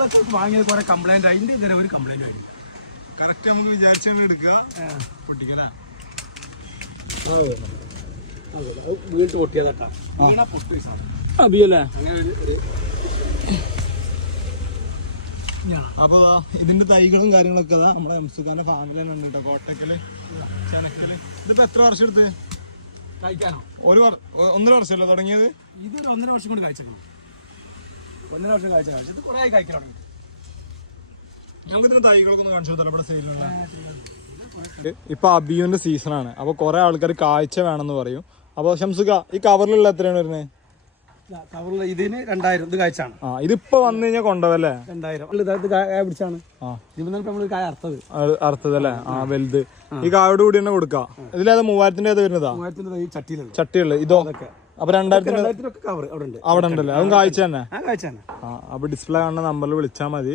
തൈകളൊക്കെ വാങ്ങിയത് കുറെ കംപ്ലൈന്റ് അതിന്റെ ഇതിന് ഒരു കംപ്ലൈന്റ് ആയിരുന്നു. കറക്റ്റ് നമുക്ക് വിചാരിച്ചാണ് എടുക്കുക പൊട്ടിക്കണ വീട്ട് പൊട്ടിയതാട്ടാ അബിയല്ലേ. അപ്പൊ ഇതിന്റെ തൈകളും കാര്യങ്ങളൊക്കെ അതാ നമ്മുടെ എംസുഖാന്റെ ഫാമിലി തന്നെ ഉണ്ട് കേട്ടോ. കോട്ടക്കല് ചെനക്കല്. ഇതിപ്പോ എത്ര വർഷം എടുത്ത് കഴിക്കാനോ? 1.5 വർഷമല്ലേ തുടങ്ങിയത്? ഇതൊരു 1.5 വർഷം കൊണ്ട് കഴിച്ചേക്കണം. 1.5 വർഷം കഴിച്ച ഇത് കുറെ ആയി കഴിക്കണം. ഞങ്ങൾക്ക് ഇതിന്റെ തൈകളൊക്കെ ഒന്ന് കാണിച്ചു കൊടുത്താൽ ഇവിടെ സെയിലുണ്ട്. ഇപ്പൊ അബിയുന്റെ സീസണാണ്. അപ്പൊ കുറെ ആൾക്കാർ കാഴ്ച വേണമെന്ന് പറയും. അപ്പൊ ഷംസുഖ ഈ കവറിലുള്ള എത്രയാണ് വരുന്നത്? കവറിൽ ഇതിന് 2000 ഇത് കഴിച്ചാണ്. ഇതിപ്പോ വന്നു കഴിഞ്ഞാൽ കൊണ്ടുപോവല്ലേ? 2000 കായ പിടിച്ചാണ്. നമ്മൾ കായ അർത്ഥത് അല്ലേ? വലുത് ഈ കായോട് കൂടി തന്നെ കൊടുക്കാം. ഇതിലേതാ 3000-ന്റെ ഏത് വരുന്നതാ? 3000 ചട്ടിയുള്ള ഇതോ? അപ്പൊ 2000 കവർ അവിടെ ഉണ്ട്. അവിടെ ഉണ്ടല്ലേ? അതും കാഴ്ച തന്നെ. കാഴ്ച തന്നെ. അപ്പൊ ഡിസ്പ്ലേ കാണുന്ന നമ്പറിൽ വിളിച്ചാൽ മതി.